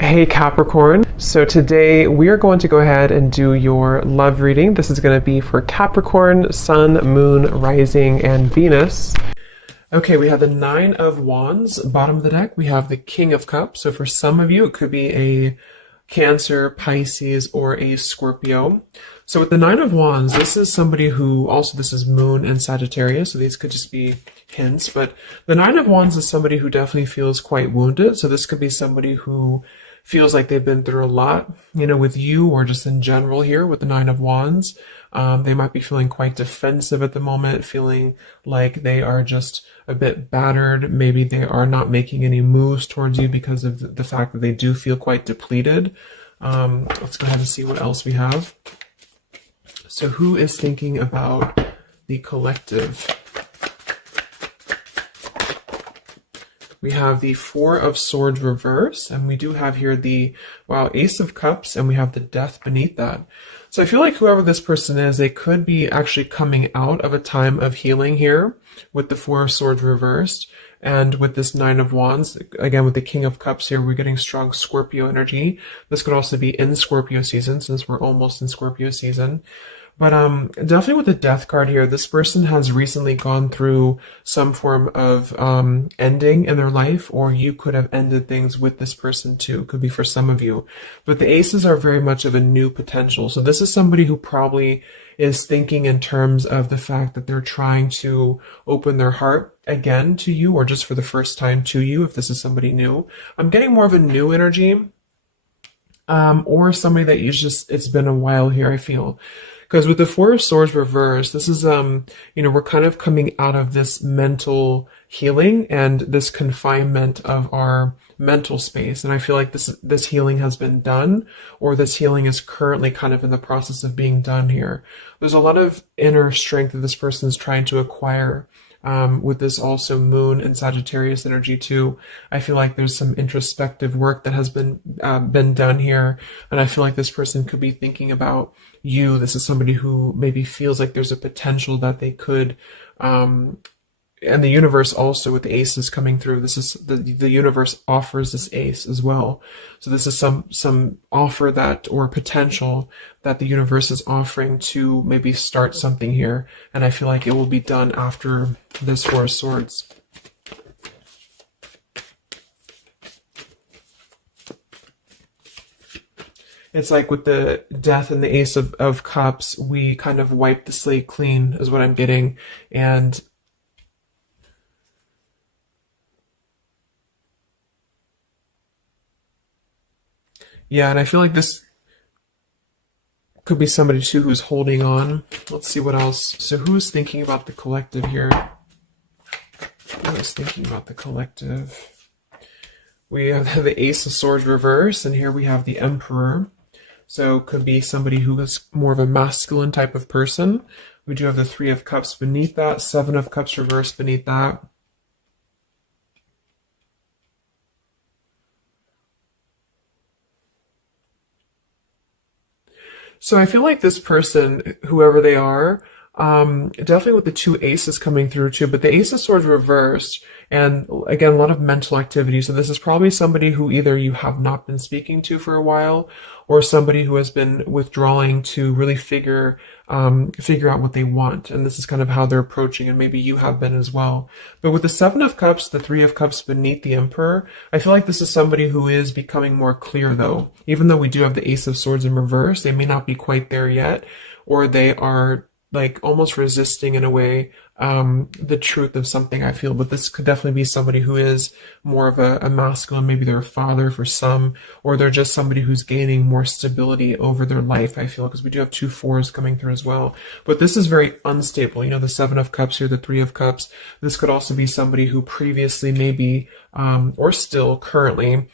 Hey Capricorn, so today we are going to go ahead and do your love reading. This is going to be for Capricorn, Sun, Moon, Rising, and Venus. Okay, we have the Nine of Wands. Bottom of the deck, we have the King of Cups. So for some of you, it could be a Cancer, Pisces, or a Scorpio. So with the Nine of Wands, this is somebody who, also this is Moon and Sagittarius, so these could just be hints, but the Nine of Wands is somebody who definitely feels quite wounded. So this could be somebody who feels like they've been through a lot, you know, with you or just in general here with the Nine of Wands. They might be feeling quite defensive at the moment, feeling like they are just a bit battered. Maybe they are not making any moves towards you because of the fact that they do feel quite depleted. Let's go ahead and see what else we have. So who is thinking about the collective? We have the Four of Swords reverse, and we do have here the, wow, Ace of Cups, and we have the Death beneath that. So I feel like whoever this person is, they could be actually coming out of a time of healing here with the Four of Swords reversed. And with this Nine of Wands, again, with the King of Cups here, we're getting strong Scorpio energy. This could also be in Scorpio season, since we're almost in Scorpio season. But definitely with the Death card here, this person has recently gone through some form of ending in their life, or you could have ended things with this person too. Could be for some of you. But the Aces are very much of a new potential. So this is somebody who probably is thinking in terms of the fact that they're trying to open their heart again to you, or just for the first time to you, if this is somebody new. I'm getting more of a new energy, or somebody that you just, it's been a while here, I feel. Because with the Four of Swords reversed, this is, you know, we're kind of coming out of this mental healing and this confinement of our mental space. And I feel like this healing has been done, or this healing is currently kind of in the process of being done here. There's a lot of inner strength that this person is trying to acquire. With this also Moon and Sagittarius energy too. I feel like there's some introspective work that has been done here, and I feel like this person could be thinking about you. This is somebody who maybe feels like there's a potential that they could, and the universe also with the aces coming through. This is the universe offers this ace as well. So this is some offer that, or potential that the universe is offering to maybe start something here. And I feel like it will be done after this Four of Swords. It's like with the Death and the Ace of Cups, we kind of wipe the slate clean is what I'm getting. And yeah, and I feel like this could be somebody too who's holding on. Let's see what else. So who's thinking about the collective here? Who is thinking about the collective? We have the Ace of Swords reverse, and here we have the Emperor. So it could be somebody who is more of a masculine type of person. We do have the Three of Cups beneath that, Seven of Cups reversed beneath that. So I feel like this person, whoever they are, definitely with the two aces coming through too, but the Ace of Swords reversed, and again, a lot of mental activity. So this is probably somebody who either you have not been speaking to for a while, or somebody who has been withdrawing to really figure out what they want. And this is kind of how they're approaching, and maybe you have been as well. But with the Seven of Cups, the Three of Cups beneath the Emperor, I feel like this is somebody who is becoming more clear though. Even though we do have the Ace of Swords in reverse, they may not be quite there yet, or they are like almost resisting in a way the truth of something, I feel. But this could definitely be somebody who is more of a masculine. Maybe they're a father for some, or they're just somebody who's gaining more stability over their life, I feel, because we do have two fours coming through as well. But this is very unstable. You know, the Seven of Cups here, the Three of Cups. This could also be somebody who previously maybe, or still currently,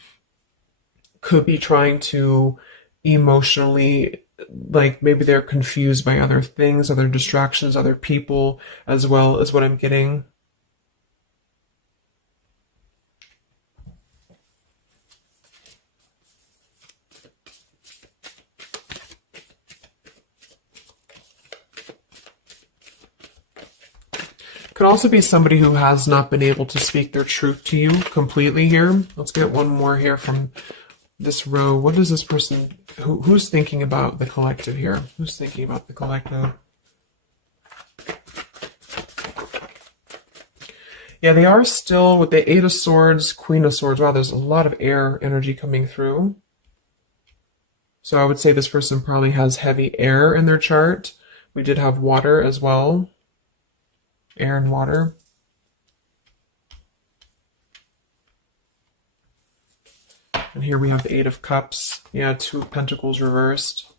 could be trying to emotionally, like maybe they're confused by other things, other distractions, other people as well, is what I'm getting. Could also be somebody who has not been able to speak their truth to you completely here. Let's get one more here from this row, what is this person, who's thinking about the collective here? Who's thinking about the collective? Yeah, they are still with the Eight of Swords, Queen of Swords. Wow, there's a lot of air energy coming through. So I would say this person probably has heavy air in their chart. We did have water as well. Air and water. And here we have the Eight of Cups. Yeah, Two of Pentacles reversed.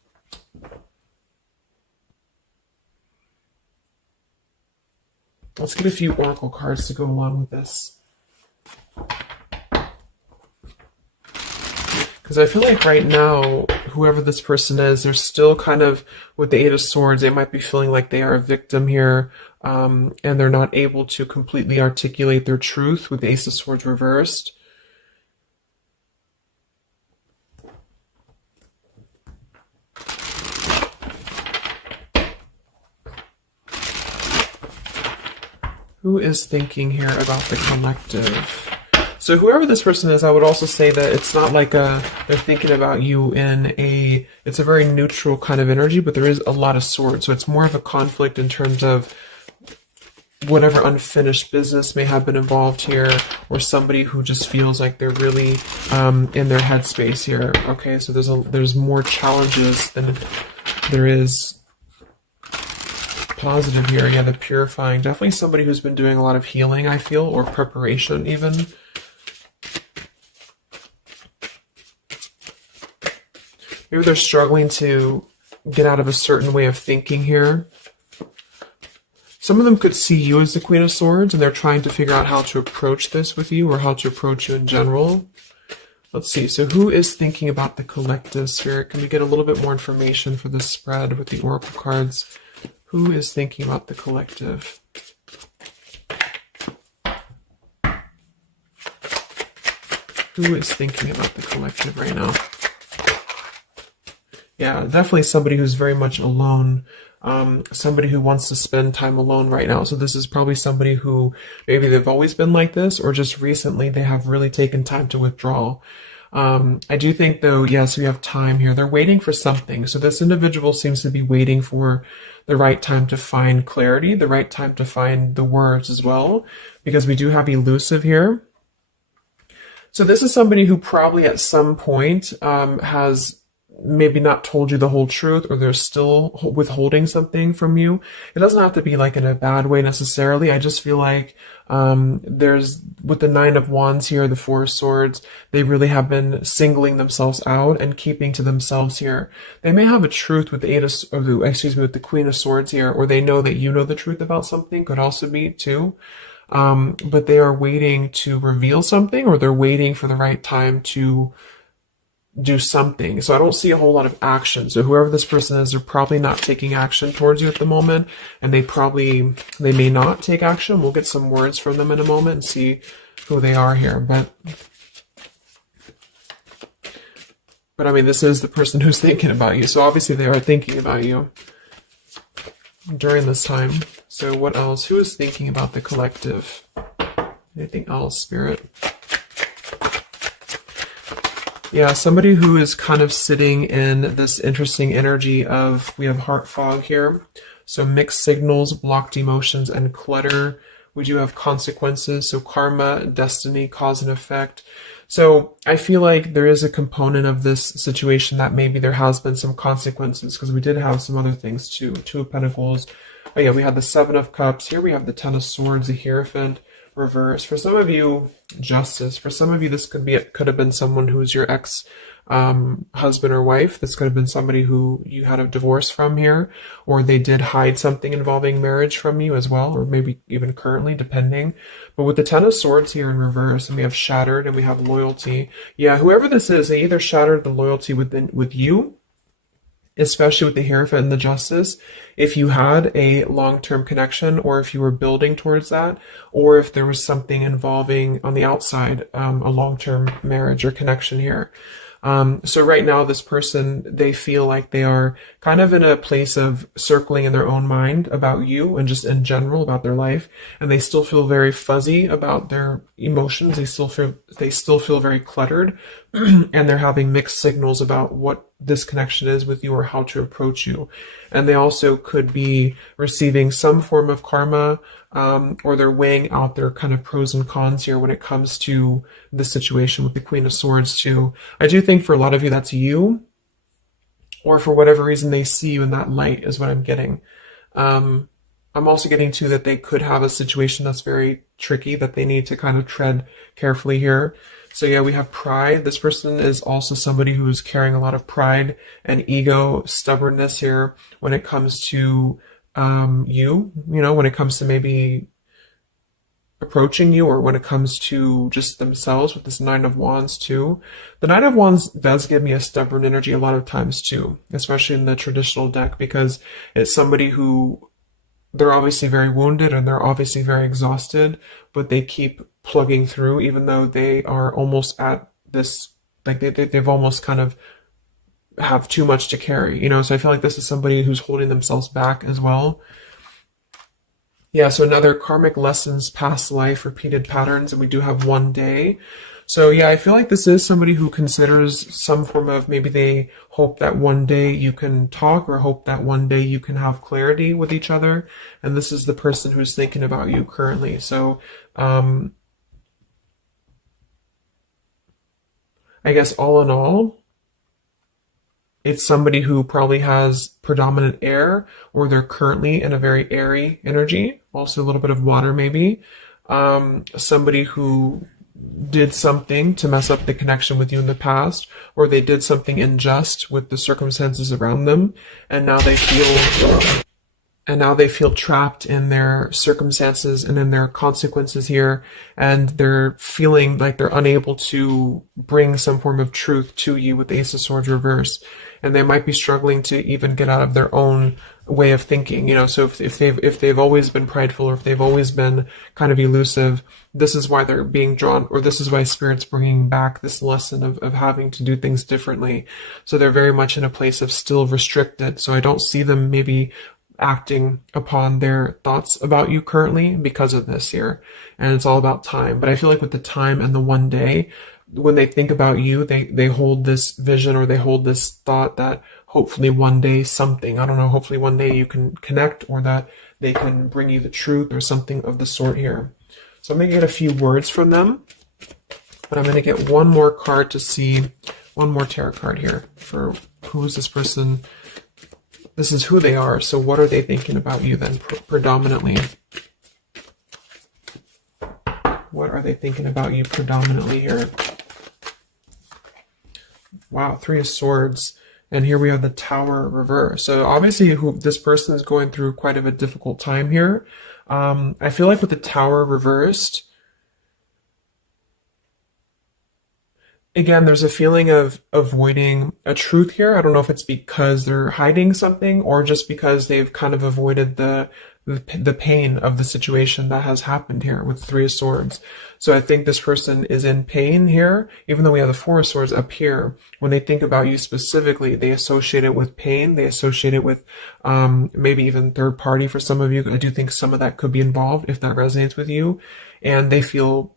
Let's get a few oracle cards to go along with this. Because I feel like right now, whoever this person is, they're still kind of, with the Eight of Swords, they might be feeling like they are a victim here, and they're not able to completely articulate their truth with the Ace of Swords reversed. Who is thinking here about the collective? So whoever this person is, I would also say that it's not like they're thinking about you in it's a very neutral kind of energy, but there is a lot of swords. So it's more of a conflict in terms of whatever unfinished business may have been involved here, or somebody who just feels like they're really in their headspace here. Okay, so there's more challenges than there is positive here. Yeah, the purifying. Definitely somebody who's been doing a lot of healing, I feel, or preparation even. Maybe they're struggling to get out of a certain way of thinking here. Some of them could see you as the Queen of Swords, and they're trying to figure out how to approach this with you, or how to approach you in general. Let's see. So who is thinking about the collective, Spirit? Can we get a little bit more information for this spread with the oracle cards? Who is thinking about the collective? Who is thinking about the collective right now? Yeah, definitely somebody who's very much alone. Somebody who wants to spend time alone right now. So this is probably somebody who maybe they've always been like this, or just recently they have really taken time to withdraw. I do think though, yes, we have time here. They're waiting for something. So this individual seems to be waiting for the right time to find clarity, the right time to find the words as well, because we do have elusive here. So this is somebody who probably at some point has maybe not told you the whole truth, or they're still withholding something from you. It doesn't have to be like in a bad way necessarily. I just feel like there's, with the Nine of Wands here, the Four of Swords, they really have been singling themselves out and keeping to themselves here. They may have a truth with the with the Queen of Swords here, or they know that you know the truth about something, could also be too. But they are waiting to reveal something, or they're waiting for the right time to do something. So I don't see a whole lot of action. So whoever this person is, they're probably not taking action towards you at the moment, and they may not take action. We'll get some words from them in a moment and see who they are here. But I mean, this is the person who's thinking about you. So obviously they are thinking about you during this time. So what else? Who is thinking about the collective? Anything else, Spirit? Yeah, somebody who is kind of sitting in this interesting energy of, we have heart fog here. So mixed signals, blocked emotions, and clutter. We do have consequences. So karma, destiny, cause and effect. So I feel like there is a component of this situation that maybe there has been some consequences, because we did have some other things too. Two of Pentacles. Oh yeah, we had the Seven of Cups. Here we have the Ten of Swords, the Hierophant. Reverse. For some of you, Justice. For some of you, this could have been someone who's your ex husband or wife. This could have been somebody who you had a divorce from here, or they did hide something involving marriage from you as well, or maybe even currently, depending. But with the Ten of Swords here in reverse, and we have shattered, and we have loyalty. Yeah, whoever this is, they either shattered the loyalty with you, especially with the Hierophant and the Justice, if you had a long-term connection, or if you were building towards that, or if there was something involving on the outside, a long-term marriage or connection here. So right now, this person, they feel like they are kind of in a place of circling in their own mind about you and just in general about their life. And they still feel very fuzzy about their emotions. They still feel very cluttered. and they're having mixed signals about what this connection is with you or how to approach you. And they also could be receiving some form of karma, or they're weighing out their kind of pros and cons here when it comes to the situation with the Queen of Swords too. I do think for a lot of you that's you, or for whatever reason they see you in that light is what I'm getting. I'm also getting too that they could have a situation that's very tricky that they need to kind of tread carefully here. So yeah, we have pride. This person is also somebody who's carrying a lot of pride and ego, stubbornness here when it comes to when it comes to maybe approaching you, or when it comes to just themselves with this Nine of Wands too. The Nine of Wands does give me a stubborn energy a lot of times too, especially in the traditional deck, because it's somebody who they're obviously very wounded and they're obviously very exhausted, but they keep plugging through even though they are almost at this, like they've almost kind of have too much to carry, so I feel like this is somebody who's holding themselves back as well. Yeah, so another karmic lessons, past life, repeated patterns, and we do have one day. So yeah, I feel like this is somebody who considers some form of, maybe they hope that one day you can talk, or hope that one day you can have clarity with each other. And this is the person who's thinking about you currently. So I guess all in all, it's somebody who probably has predominant air, or they're currently in a very airy energy, also a little bit of water maybe. Somebody who did something to mess up the connection with you in the past, or they did something unjust with the circumstances around them, and now they feel trapped in their circumstances and in their consequences here, and they're feeling like they're unable to bring some form of truth to you with the Ace of Swords reverse, and they might be struggling to even get out of their own way of thinking, so if they've always been prideful, or if they've always been kind of elusive, this is why they're being drawn, or this is why Spirit's bringing back this lesson of having to do things differently. So they're very much in a place of still restricted. So I don't see them maybe acting upon their thoughts about you currently because of this here. And it's all about time. But I feel like with the time and the one day, when they think about you, they hold this vision, or they hold this thought that hopefully one day something, I don't know, hopefully one day you can connect, or that they can bring you the truth or something of the sort here. So I'm going to get a few words from them, but I'm going to get one more card to see, one more tarot card here for who is this person. This is who they are. So what are they thinking about you then predominantly? What are they thinking about you predominantly here? Wow, Three of Swords. And here we have the Tower reverse. So obviously this person is going through quite of a difficult time here. I feel like with the Tower reversed, again, there's a feeling of avoiding a truth here. I don't know if it's because they're hiding something, or just because they've kind of avoided the pain of the situation that has happened here with Three of Swords. So I think this person is in pain here, even though we have the Four of Swords up here. When they think about you specifically, they associate it with pain. They associate it with maybe even third party for some of you. I do think some of that could be involved if that resonates with you. And they feel,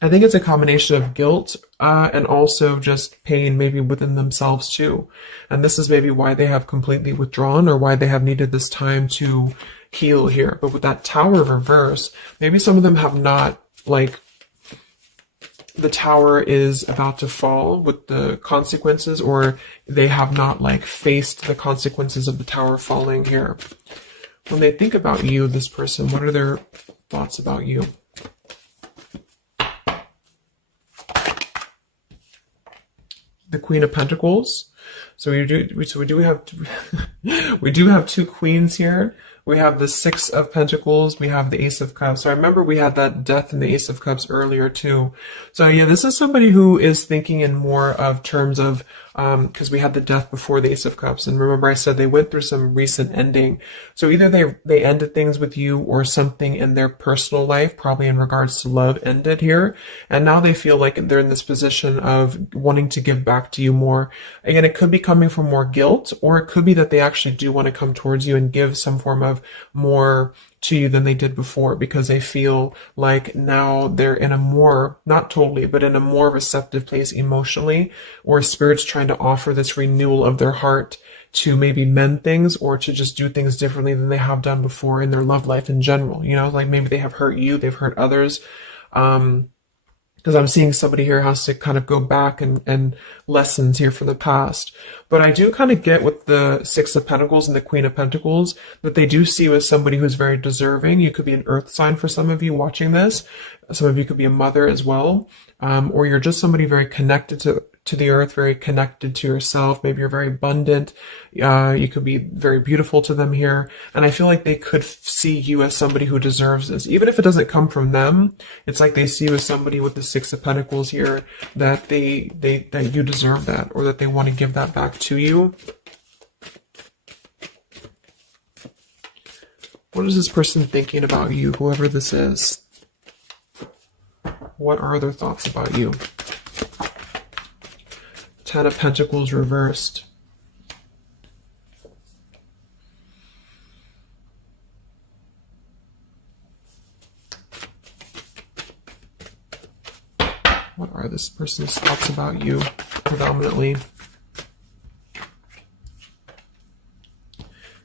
I think it's a combination of guilt and also just pain maybe within themselves too. And this is maybe why they have completely withdrawn, or why they have needed this time to heal here. But with that Tower reverse, maybe some of them have not, like, the tower is about to fall with the consequences, or they have not like faced the consequences of the tower falling here. When they think about you, this person, what are their thoughts about you? The Queen of Pentacles. So we do have we do have two queens here. We have the Six of Pentacles. We have the Ace of Cups. So I remember we had that Death and the Ace of Cups earlier too. So yeah, this is somebody who is thinking in more of terms of, because we had the Death before the Ace of Cups. And remember I said they went through some recent ending. So either they ended things with you, or something in their personal life, probably in regards to love, ended here. And now they feel like they're in this position of wanting to give back to you more. Again, it could be coming from more guilt, or it could be that they actually do want to come towards you and give some form of give more to you than they did before, because they feel like now they're in a more, not totally, but in a more receptive place emotionally, or Spirit's trying to offer this renewal of their heart to maybe mend things or to just do things differently than they have done before in their love life in general. You know, like maybe they have hurt you, they've hurt others. Because I'm seeing somebody here has to kind of go back and lessons here from the past. But I do kind of get with the Six of Pentacles and the Queen of Pentacles that they do see you as somebody who's very deserving. You could be an earth sign for some of you watching this. Some of you could be a mother as well. Or you're just somebody very connected to the earth, very connected to yourself. Maybe you're very abundant. You could be very beautiful to them here. And I feel like they could see you as somebody who deserves this. Even if it doesn't come from them, it's like they see you as somebody with the Six of Pentacles here, that that you deserve that, or that they want to give that back to you. What is this person thinking about you, whoever this is? What are their thoughts about you? Ten of Pentacles reversed. What are this person's thoughts about you, predominantly?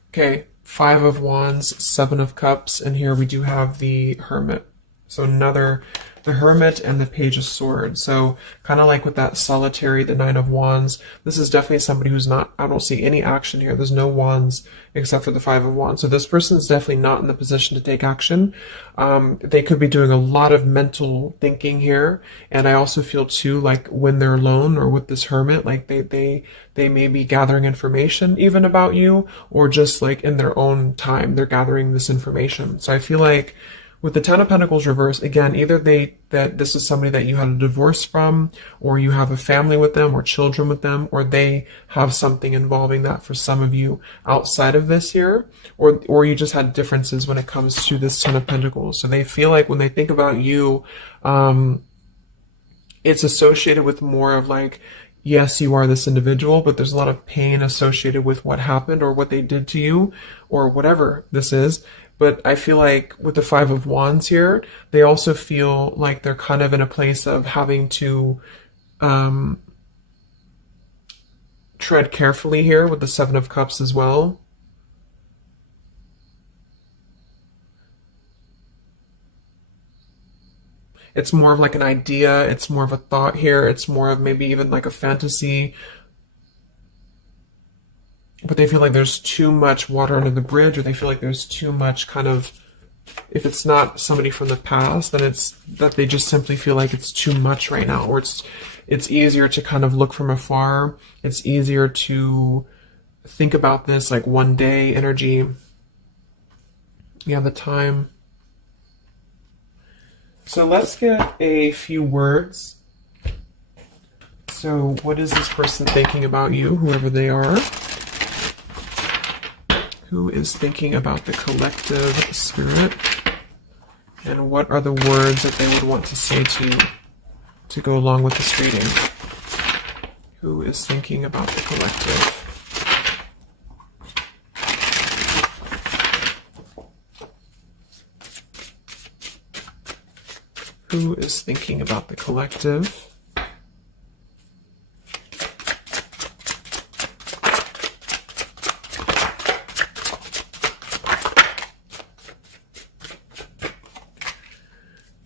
Okay, Five of Wands, Seven of Cups, and here we do have the Hermit. So the Hermit and the Page of Swords. So kind of like with that Solitary, the Nine of Wands, this is definitely somebody who's not, I don't see any action here. There's no wands except for the Five of Wands. So this person is definitely not in the position to take action. They could be doing a lot of mental thinking here. And I also feel too, like when they're alone or with this Hermit, like they may be gathering information even about you, or just like in their own time, they're gathering this information. So I feel like with the Ten of Pentacles reversed, again, either that this is somebody that you had a divorce from, or you have a family with them, or children with them, or they have something involving that for some of you outside of this here, or you just had differences when it comes to this Ten of Pentacles. So they feel like when they think about you, it's associated with more of like, yes, you are this individual, but there's a lot of pain associated with what happened or what they did to you or whatever this is. But I feel like with the Five of Wands here, they also feel like they're kind of in a place of having to tread carefully here with the Seven of Cups as well. It's more of like an idea. It's more of a thought here. It's more of maybe even like a fantasy. But they feel like there's too much water under the bridge, or they feel like there's too much kind of, if it's not somebody from the past, then it's that they just simply feel like it's too much right now, or it's easier to kind of look from afar. It's easier to think about this like one day energy. Yeah, the time. So let's get a few words. So what is this person thinking about you, whoever they are? Who is thinking about the collective spirit? And what are the words that they would want to say to go along with this reading? Who is thinking about the collective? Who is thinking about the collective?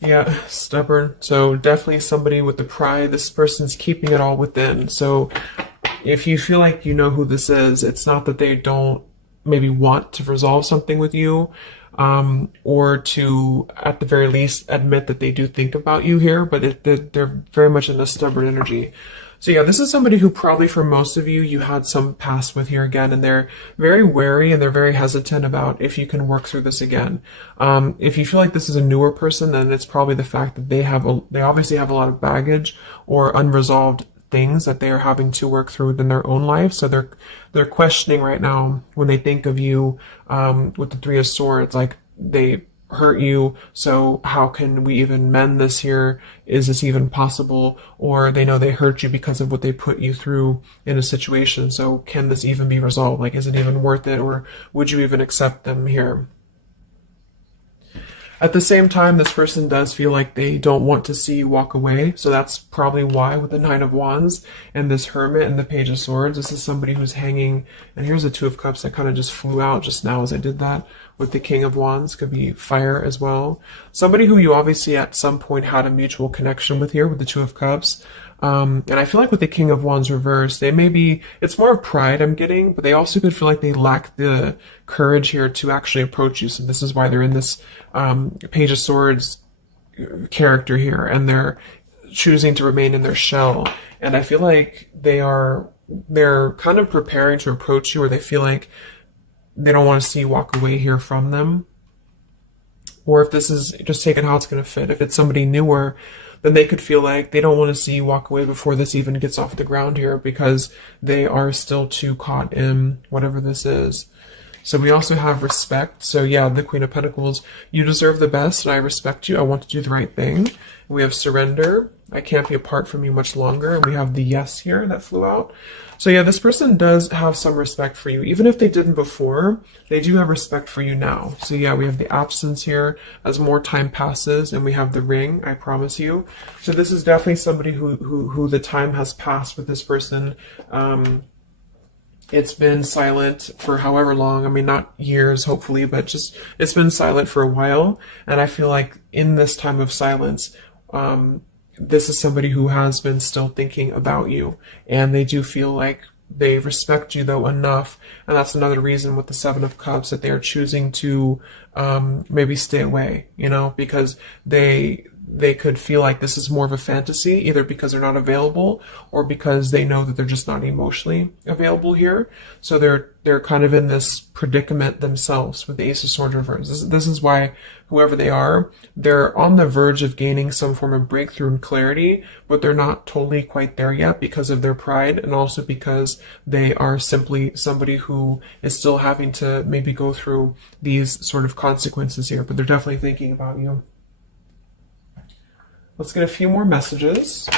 Yeah, stubborn. So definitely somebody with the pride. This person's keeping it all within. So if you feel like you know who this is, it's not that they don't maybe want to resolve something with you, or to, at the very least, admit that they do think about you here, but they're very much in a stubborn energy. So yeah, this is somebody who probably for most of you, you had some past with here again, and they're very wary and they're very hesitant about if you can work through this again. If you feel like this is a newer person, then it's probably the fact that they obviously have a lot of baggage or unresolved things that they are having to work through in their own life. So they're questioning right now when they think of you, with the Three of Swords, like hurt you, so how can we even mend this here? Is this even possible? Or they know they hurt you because of what they put you through in a situation, so can this even be resolved? Like, is it even worth it, or would you even accept them here? At the same time, this person does feel like they don't want to see you walk away. So that's probably why with the Nine of Wands and this Hermit and the Page of Swords, this is somebody who's hanging. And here's the Two of Cups that kind of just flew out just now as I did that. With the King of Wands, could be fire as well. Somebody who you obviously at some point had a mutual connection with here with the Two of Cups. And I feel like with the King of Wands reverse, they may be, it's more of pride I'm getting, but they also could feel like they lack the courage here to actually approach you. So this is why they're in this Page of Swords character here, and they're choosing to remain in their shell. And I feel like they're kind of preparing to approach you, or they feel like they don't want to see you walk away here from them. Or if this is just taking how it's going to fit, if it's somebody newer, then they could feel like they don't want to see you walk away before this even gets off the ground here, because they are still too caught in whatever this is. So we also have respect. So yeah, the Queen of Pentacles, you deserve the best and I respect you. I want to do the right thing. We have surrender. I can't be apart from you much longer. And we have the yes here that flew out. So yeah, this person does have some respect for you. Even if they didn't before, they do have respect for you now. So yeah, we have the absence here as more time passes, and we have the ring, I promise you. So this is definitely somebody who the time has passed with this person. It's been silent for however long. I mean, not years, hopefully, but just it's been silent for a while. And I feel like in this time of silence, this is somebody who has been still thinking about you, and they do feel like they respect you though enough. And that's another reason with the Seven of Cups that they are choosing to maybe stay away, you know, because they could feel like this is more of a fantasy, either because they're not available or because they know that they're just not emotionally available here. So they're kind of in this predicament themselves with the Ace of Swords reverse. This is why whoever they are, they're on the verge of gaining some form of breakthrough and clarity, but they're not totally quite there yet because of their pride, and also because they are simply somebody who is still having to maybe go through these sort of consequences here, but they're definitely thinking about you. Let's get a few more messages.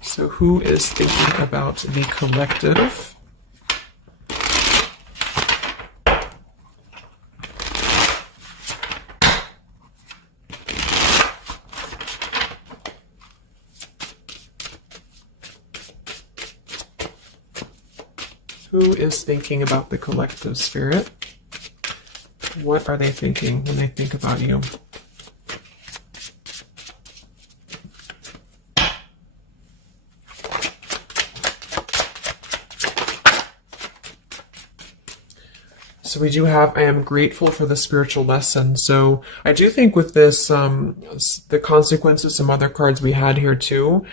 So who is thinking about the collective? Who is thinking about the collective, Spirit? What are they thinking when they think about you? So we do have, I am grateful for the spiritual lesson. So I do think with this, the consequences, some other cards we had here too,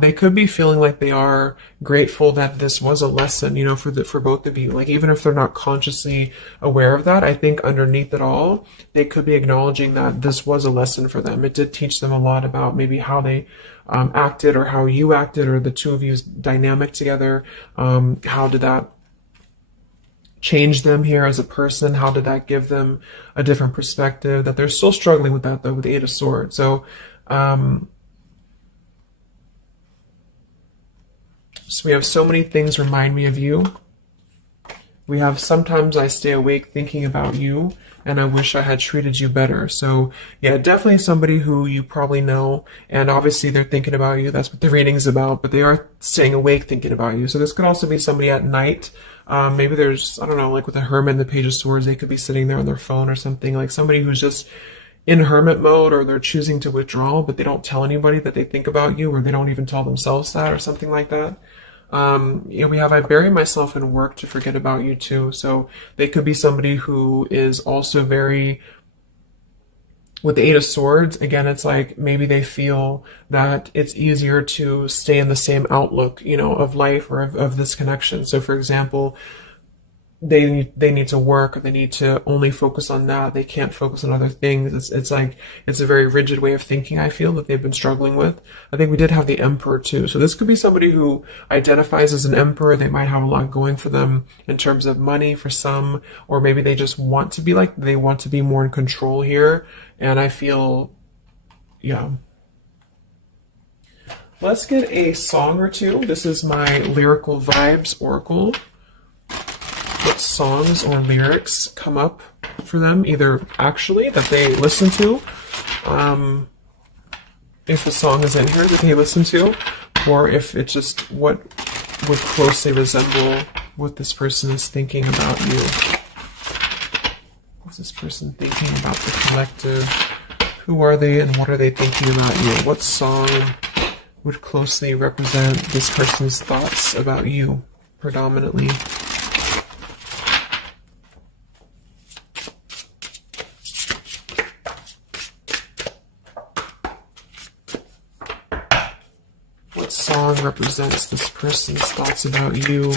they could be feeling like they are grateful that this was a lesson, you know, for both of you. Like, even if they're not consciously aware of that, I think underneath it all, they could be acknowledging that this was a lesson for them. It did teach them a lot about maybe how they acted, or how you acted, or the two of you's dynamic together. How did that change them here as a person? How did that give them a different perspective? That they're still struggling with that though, with the Eight of Swords. So so we have so many things remind me of you. We have sometimes I stay awake thinking about you, and I wish I had treated you better. So yeah, definitely somebody who you probably know, and obviously they're thinking about you. That's what the reading is about, but they are staying awake thinking about you. So this could also be somebody at night. Maybe there's, I don't know, like with the Hermit and the Page of Swords, they could be sitting there on their phone or something, like somebody who's just in hermit mode, or they're choosing to withdraw, but they don't tell anybody that they think about you, or they don't even tell themselves that, or something like that. You know, we have, I bury myself in work to forget about you too. So they could be somebody who is also very, with the Eight of Swords, again, it's like maybe they feel that it's easier to stay in the same outlook, you know, of life, or of this connection. So for example, they need to work, or they need to only focus on that. They can't focus on other things. It's like it's a very rigid way of thinking, I feel, that they've been struggling with. I think we did have the Emperor too. So this could be somebody who identifies as an Emperor. They might have a lot going for them in terms of money for some, or maybe they just want to be like, they want to be more in control here. And I feel, yeah. Let's get a song or two. This is my Lyrical Vibes Oracle. What songs or lyrics come up for them, either actually that they listen to, if a song is in here that they listen to, or if it's just what would closely resemble what this person is thinking about you. What's this person thinking about the collective? Who are they and what are they thinking about you? What song would closely represent this person's thoughts about you, predominantly? What song represents this person's thoughts about you?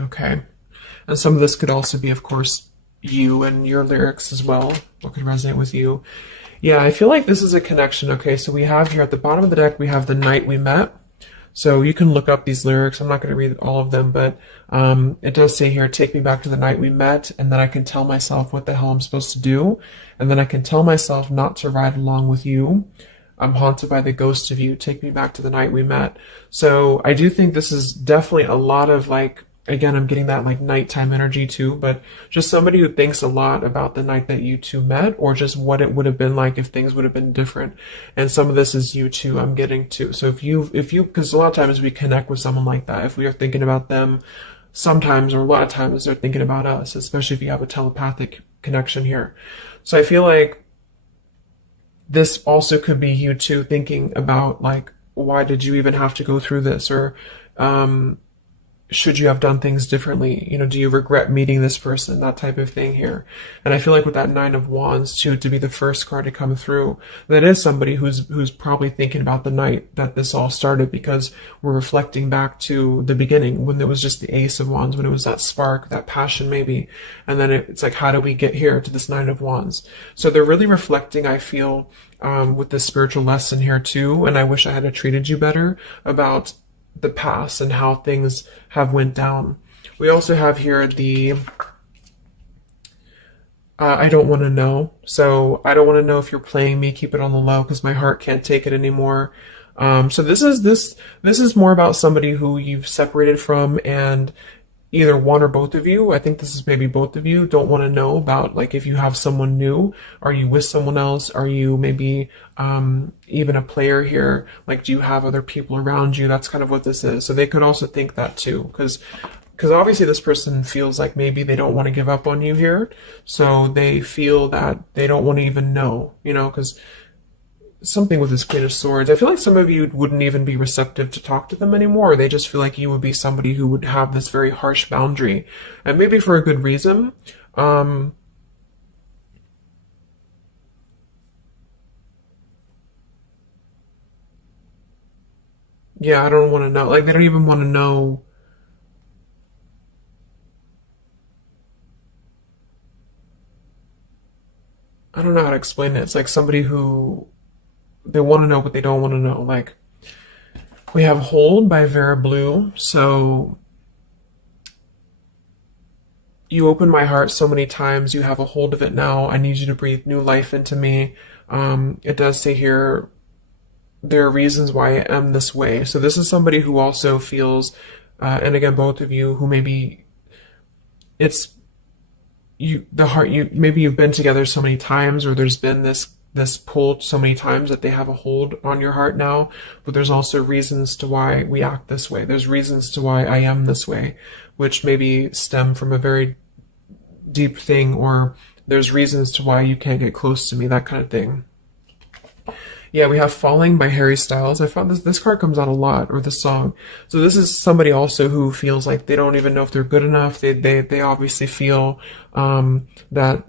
Okay. And some of this could also be, of course, you and your lyrics as well. What could resonate with you? Yeah, I feel like this is a connection. Okay, so we have here at the bottom of the deck, we have The Night We Met. So you can look up these lyrics. I'm not going to read all of them, but it does say here, take me back to the night we met, and then I can tell myself what the hell I'm supposed to do. And then I can tell myself not to ride along with you. I'm haunted by the ghost of you. Take me back to the night we met. So I do think this is definitely a lot of like, again, I'm getting that like nighttime energy too, but just somebody who thinks a lot about the night that you two met, or just what it would have been like if things would have been different. And some of this is you too, I'm getting to. So if you, because a lot of times we connect with someone like that. If we are thinking about them, sometimes, or a lot of times they're thinking about us, especially if you have a telepathic connection here. So I feel like this also could be you too thinking about like, why did you even have to go through this? Or, should you have done things differently? You know, do you regret meeting this person? That type of thing here. And I feel like with that Nine of Wands too, to be the first card to come through, that is somebody who's probably thinking about the night that this all started, because we're reflecting back to the beginning when it was just the Ace of Wands, when it was that spark, that passion maybe. And then it's like, how do we get here to this Nine of Wands? So they're really reflecting, I feel, with this spiritual lesson here too. And I wish I had treated you better about the past and how things have went down. We also have here the I don't want to know. So I don't want to know if you're playing me. Keep it on the low because my heart can't take it anymore. So this is more about somebody who you've separated from, and either one or both of you, I think this is maybe both of you, don't want to know about, like, if you have someone new. Are you with someone else? Are you maybe even a player here? Like, do you have other people around you? That's kind of what this is. So they could also think that too, because obviously this person feels like maybe they don't want to give up on you here. So they feel that they don't want to even know, you know, because something with this Queen of Swords, I feel like some of you wouldn't even be receptive to talk to them anymore. They just feel like you would be somebody who would have this very harsh boundary, and maybe for a good reason. Yeah, I don't want to know. Like, they don't even want to know. I don't know how to explain it. It's like somebody who, they want to know, but they don't want to know. Like, we have Hold by Vera Blue. So you open my heart so many times. You have a hold of it now. I need you to breathe new life into me. It does say here, there are reasons why I am this way. So this is somebody who also feels, and again, both of you, who maybe it's you, the heart, you, maybe you've been together so many times, or there's been this pull so many times that they have a hold on your heart now, but there's also reasons to why we act this way. There's reasons to why I am this way, which maybe stem from a very deep thing, or there's reasons to why you can't get close to me, that kind of thing. Yeah, we have Falling by Harry Styles. I found this card comes out a lot, or this song. So this is somebody also who feels like they don't even know if they're good enough. They obviously feel that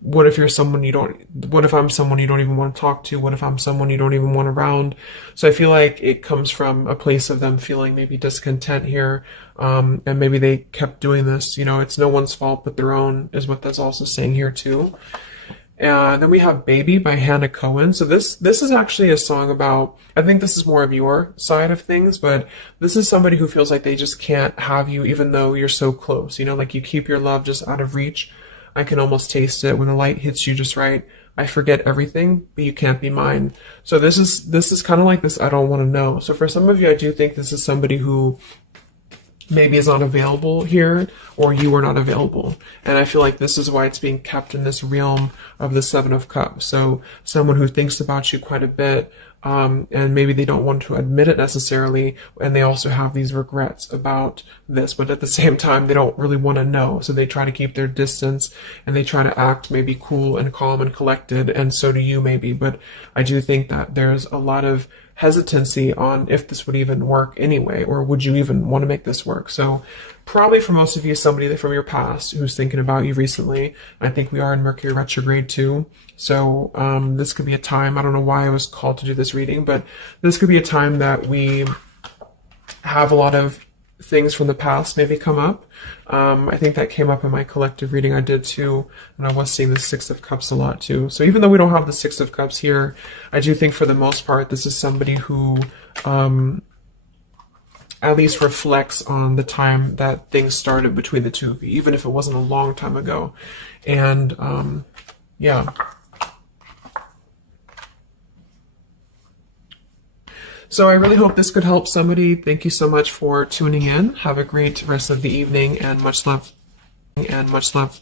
what if you're someone you don't, what if I'm someone you don't even want to talk to? What if I'm someone you don't even want around? So I feel like it comes from a place of them feeling maybe discontent here. And maybe they kept doing this, it's no one's fault but their own, is what that's also saying here too. And then we have Baby by Hannah Cohen. So this is actually a song about, I think this is more of your side of things, but this is somebody who feels like they just can't have you even though you're so close. Like you keep your love just out of reach. I can almost taste it when the light hits you just right. I forget everything, but you can't be mine. So this is kind of like this I don't want to know. So for some of you, I do think this is somebody who maybe is not available here, or you are not available. And I feel like this is why it's being kept in this realm of the Seven of Cups. So someone who thinks about you quite a bit, and maybe they don't want to admit it necessarily, and they also have these regrets about this, but at the same time, they don't really want to know. So they try to keep their distance, and they try to act maybe cool and calm and collected, and so do you maybe. But I do think that there's a lot of hesitancy on if this would even work anyway, or would you even want to make this work? So probably for most of you, somebody from your past who's thinking about you recently. I think we are in Mercury retrograde too. So this could be a time, I don't know why I was called to do this reading, but this could be a time that we have a lot of things from the past maybe come up. I think that came up in my collective reading I did too, and I was seeing the Six of Cups a lot too. So even though we don't have the Six of Cups here, I do think for the most part this is somebody who at least reflects on the time that things started between the two of you, even if it wasn't a long time ago. And yeah. So I really hope this could help somebody. Thank you so much for tuning in. Have a great rest of the evening, and much love, and much love,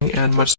and much